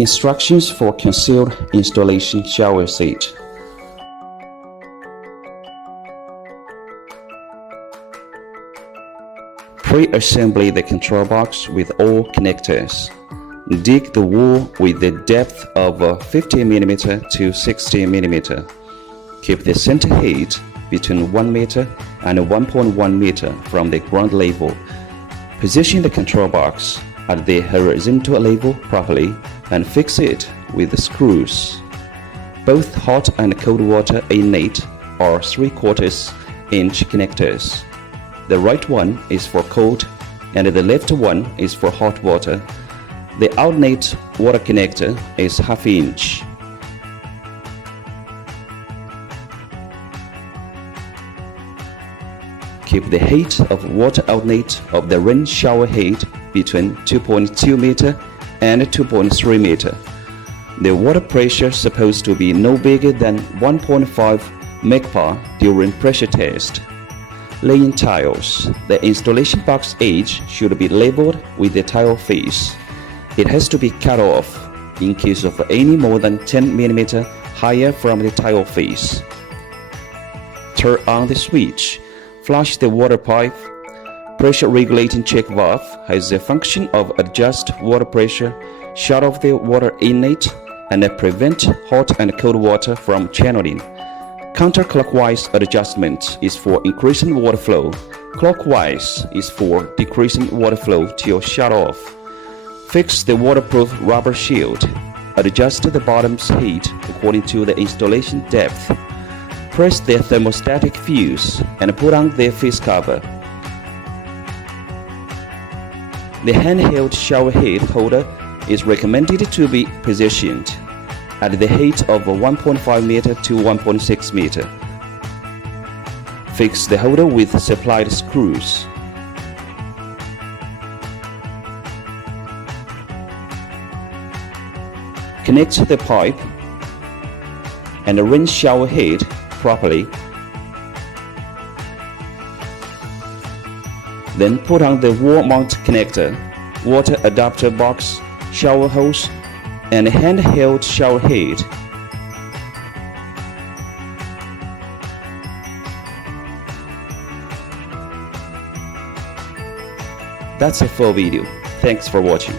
Instructions for concealed installation shower seat. Pre-assemble the control box with all connectors. Dig the wall with the depth of 50 mm to 60 mm. Keep the center height between 1 meter and 1.1 meter from the ground level. Position the control box at the horizontal level properly and fix it with the screws. Both hot and cold water inlet are 3/4 inch connectors. The right one is for cold and the left one is for hot water. The outlet water connector is 1/2 inch. Keep the height of water outlet of the rain shower head between 2.2 meter and 2.3 meter. The water pressure supposed to be no bigger than 1.5 megpa during pressure test. Laying tiles. The installation box edge should be leveled with the tile face. It has to be cut off in case of any more than 10 mm higher from the tile face. Turn on the switch. Flush the water pipe. Pressure regulating check valve has the function of adjust water pressure, shut off the water inlet, and prevent hot and cold water from channeling. Counterclockwise adjustment is for increasing water flow. Clockwise is for decreasing water flow till shut off. Fix the waterproof rubber shield. Adjust the bottom's height according to the installation depth. Press the thermostatic fuse and put on the face cover. The handheld shower head holder is recommended to be positioned at the height of 1.5 meter to 1.6 meter. Fix the holder with supplied screws. Connect the pipe and the rain shower head properly. Then put on the wall mount connector, water adapter box, shower hose, and handheld shower head. That's a full video. Thanks for watching.